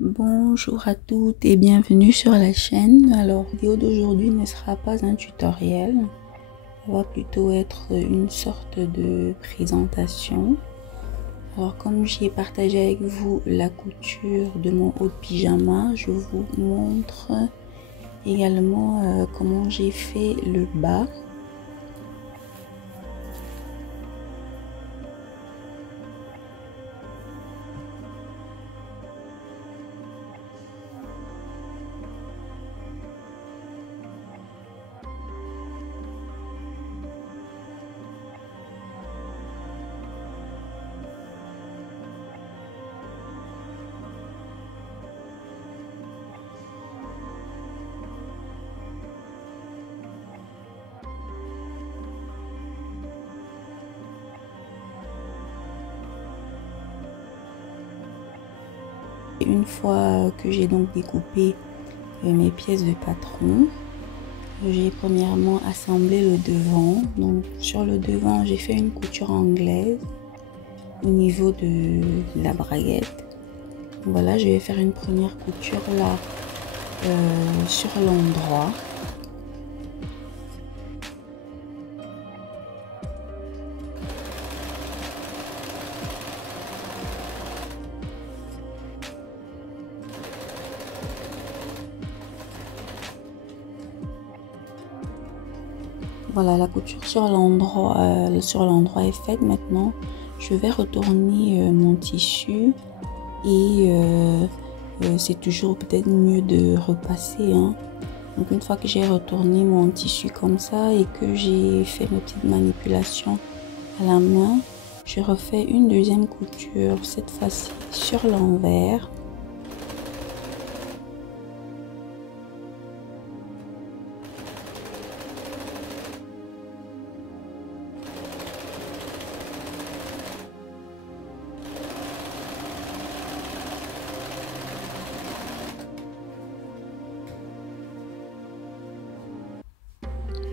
Bonjour à toutes et bienvenue sur la chaîne. Alors, la vidéo d'aujourd'hui ne sera pas un tutoriel, ça va plutôt être une sorte de présentation. Alors, comme j'ai partagé avec vous la couture de mon haut de pyjama, je vous montre également comment j'ai fait le bas. Une fois que j'ai donc découpé mes pièces de patron, j'ai premièrement assemblé le devant. Donc sur le devant, j'ai fait une couture anglaise au niveau de la braguette. Voilà, je vais faire une première couture là sur l'endroit. Voilà, la couture sur l'endroit est faite. Maintenant, je vais retourner mon tissu et c'est toujours peut-être mieux de repasser, hein. Donc une fois que j'ai retourné mon tissu comme ça et que j'ai fait mes petites manipulations à la main, je refais une deuxième couture, cette fois-ci sur l'envers.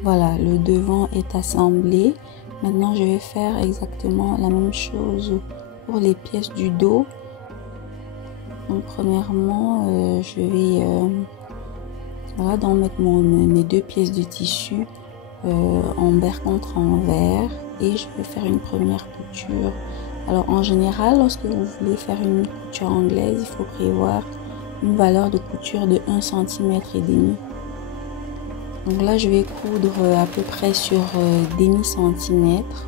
Voilà, le devant est assemblé. Maintenant, je vais faire exactement la même chose pour les pièces du dos. Donc, premièrement, je vais voilà, donc mettre mes deux pièces de tissu envers contre envers et je vais faire une première couture. Alors, en général, lorsque vous voulez faire une couture anglaise, il faut prévoir une valeur de couture de 1,5 cm. Donc là, je vais coudre à peu près sur demi-centimètre.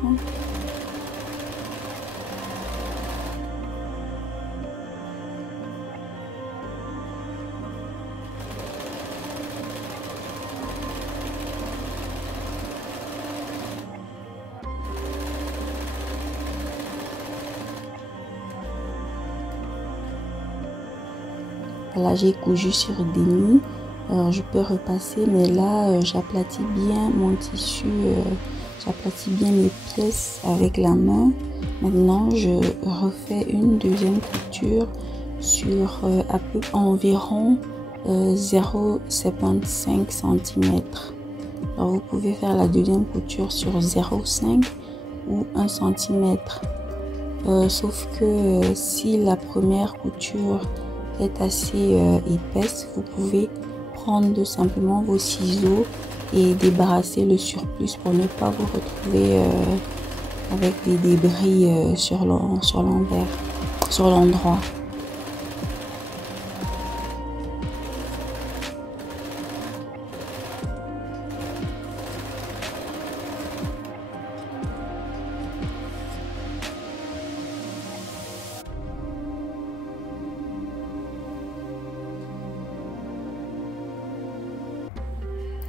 Là, j'ai cousu sur demi. Alors, je peux repasser, mais là, j'aplatis bien mon tissu, j'aplatis bien mes pièces avec la main. Maintenant, je refais une deuxième couture sur à peu environ 0,75 cm. Alors, vous pouvez faire la deuxième couture sur 0,5 ou 1 cm. Sauf que si la première couture est assez épaisse, vous pouvez prendre simplement vos ciseaux et débarrasser le surplus pour ne pas vous retrouver avec des débris sur l'endroit.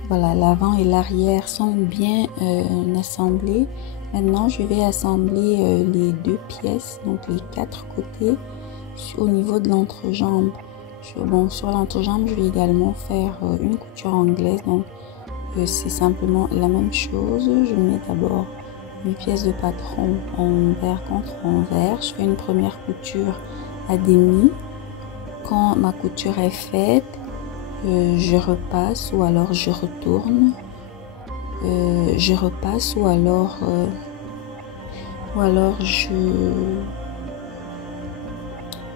Voilà, l'avant et l'arrière sont bien assemblés. Maintenant, je vais assembler les deux pièces, donc les quatre côtés, au niveau de l'entrejambe. Bon, sur l'entrejambe, je vais également faire une couture anglaise. Donc, c'est simplement la même chose. Je mets d'abord mes pièces de patron envers contre envers. Je fais une première couture à demi. Quand ma couture est faite, je repasse ou alors je retourne, je repasse ou alors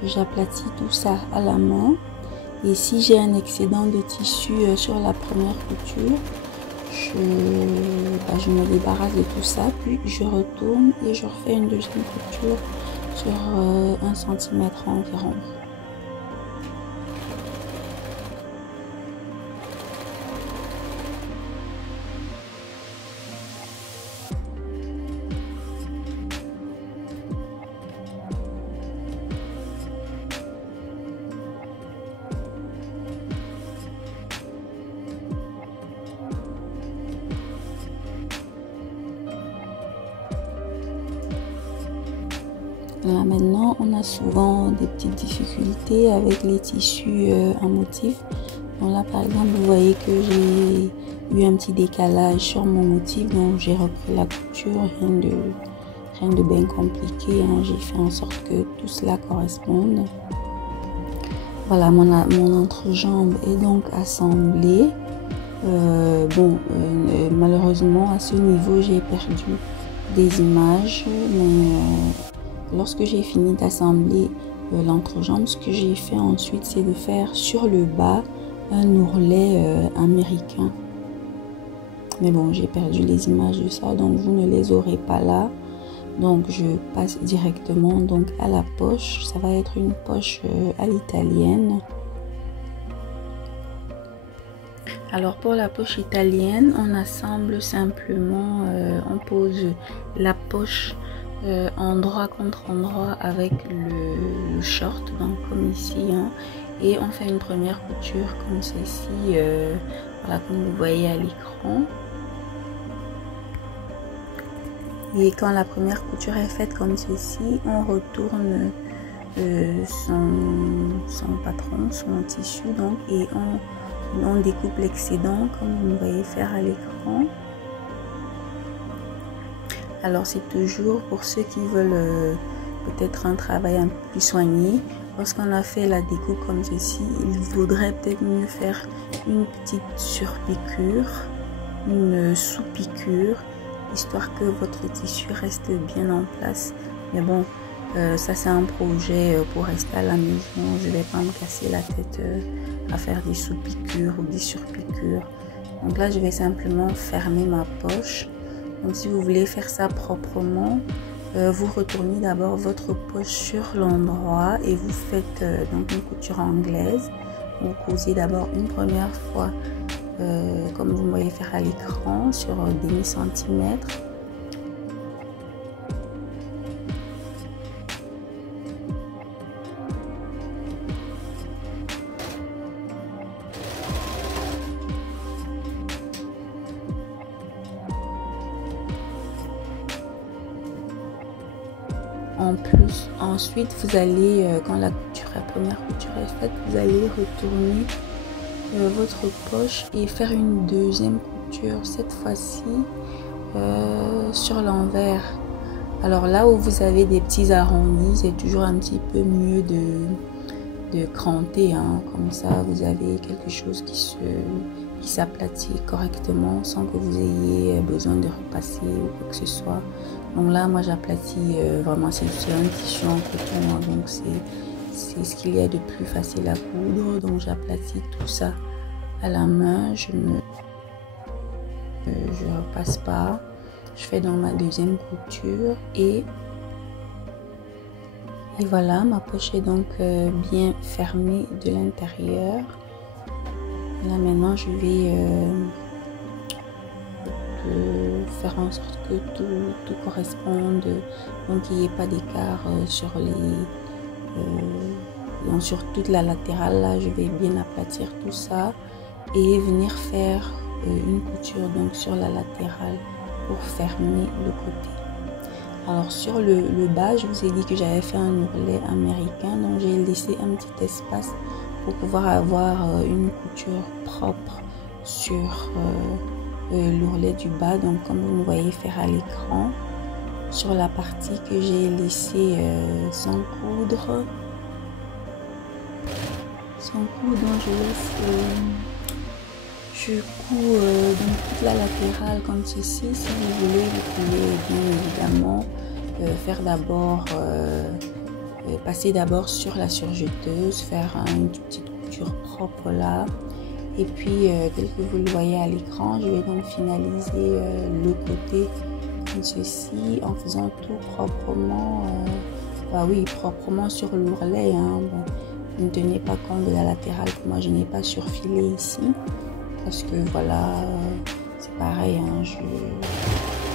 j'aplatis tout ça à la main. Et si j'ai un excédent de tissu sur la première couture, je me débarrasse de tout ça, puis je retourne et je refais une deuxième couture sur 1 cm environ. Là, maintenant, on a souvent des petites difficultés avec les tissus en motif. Donc là, par exemple, vous voyez que j'ai eu un petit décalage sur mon motif, donc j'ai repris la couture, rien de bien compliqué, hein. J'ai fait en sorte que tout cela corresponde. Voilà, mon entrejambe est donc assemblée. Malheureusement, à ce niveau, j'ai perdu des images, mais lorsque j'ai fini d'assembler l'entrejambe, ce que j'ai fait ensuite, c'est de faire sur le bas un ourlet américain. Mais bon, j'ai perdu les images de ça, donc vous ne les aurez pas là. Donc je passe directement donc à la poche. Ça va être une poche à l'italienne. Alors pour la poche italienne, on assemble simplement, on pose la poche endroit contre endroit avec le short, donc comme ici, hein, et on fait une première couture comme ceci, voilà, comme vous voyez à l'écran. Et quand la première couture est faite comme ceci, on retourne son patron, son tissu, donc, et on découpe l'excédent comme vous voyez faire à l'écran. Alors c'est toujours pour ceux qui veulent peut-être un travail un peu plus soigné. Lorsqu'on a fait la découpe comme ceci, il vaudrait peut-être mieux faire une petite surpiqûre, une sous-piqûre, histoire que votre tissu reste bien en place. Mais bon, ça c'est un projet pour rester à la maison. Je vais pas me casser la tête à faire des sous-piqûres ou des surpiqûres. Donc là, je vais simplement fermer ma poche. Donc si vous voulez faire ça proprement, vous retournez d'abord votre poche sur l'endroit et vous faites donc une couture anglaise. Vous cousez d'abord une première fois comme vous voyez faire à l'écran sur demi-centimètre. En plus, ensuite vous allez, quand la première couture est faite, vous allez retourner votre poche et faire une deuxième couture, cette fois-ci sur l'envers. Alors là où vous avez des petits arrondis, c'est toujours un petit peu mieux de cranter, hein. Comme ça vous avez quelque chose qui s'aplatit correctement sans que vous ayez besoin de repasser ou quoi que ce soit. Donc là moi j'aplatis vraiment, c'est un tissu en coton, hein, donc c'est ce qu'il y a de plus facile à coudre. Donc j'aplatis tout ça à la main, je repasse pas, je fais dans ma deuxième couture et voilà, ma poche est donc bien fermée de l'intérieur. Là maintenant je vais faire en sorte que tout corresponde, donc il n'y ait pas d'écart sur sur toute la latérale. Là je vais bien aplatir tout ça et venir faire une couture donc sur la latérale pour fermer le côté. Alors sur le bas, je vous ai dit que j'avais fait un ourlet américain, donc j'ai laissé un petit espace pour pouvoir avoir une couture propre sur l'ourlet du bas, donc comme vous me voyez faire à l'écran. Sur la partie que j'ai laissée sans coudre, donc je couds donc toute la latérale comme ceci. Si vous voulez, vous pouvez bien évidemment faire d'abord passer d'abord sur la surjeteuse, faire une petite couture propre là. Et puis, tel que vous le voyez à l'écran, je vais donc finaliser le côté comme ceci en faisant tout proprement. Bah oui, proprement sur l'ourlet. Hein. Bon, ne tenez pas compte de la latérale que moi je n'ai pas surfilé ici. Parce que voilà, c'est pareil. Hein,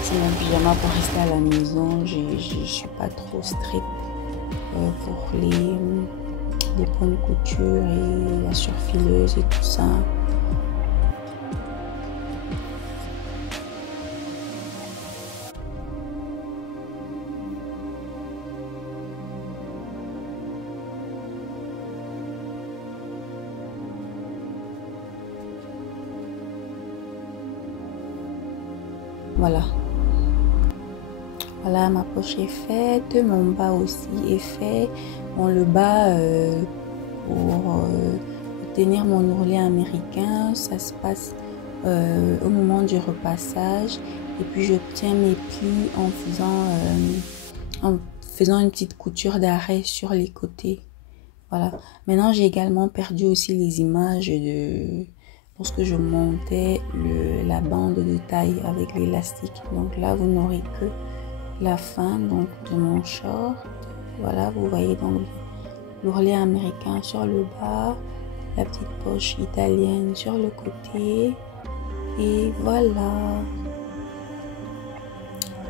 c'est mon pyjama pour rester à la maison. Je ne suis pas trop stricte pour les points de couture et la surfileuse et tout ça. Voilà. Voilà, ma poche est faite, mon bas aussi est fait. Bon, le bas, pour obtenir mon ourlet américain, ça se passe au moment du repassage. Et puis, j'obtiens mes plis en faisant une petite couture d'arrêt sur les côtés. Voilà. Maintenant, j'ai également perdu aussi les images de lorsque je montais la bande de taille avec l'élastique. Donc là, vous n'aurez que la fin donc de mon short. Voilà, vous voyez donc l'ourlet américain sur le bas, la petite poche italienne sur le côté, et voilà.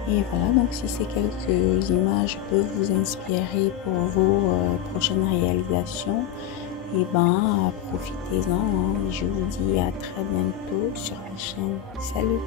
Et voilà, donc si ces quelques images peuvent vous inspirer pour vos prochaines réalisations, et ben profitez-en. Hein. Je vous dis à très bientôt sur la chaîne. Salut!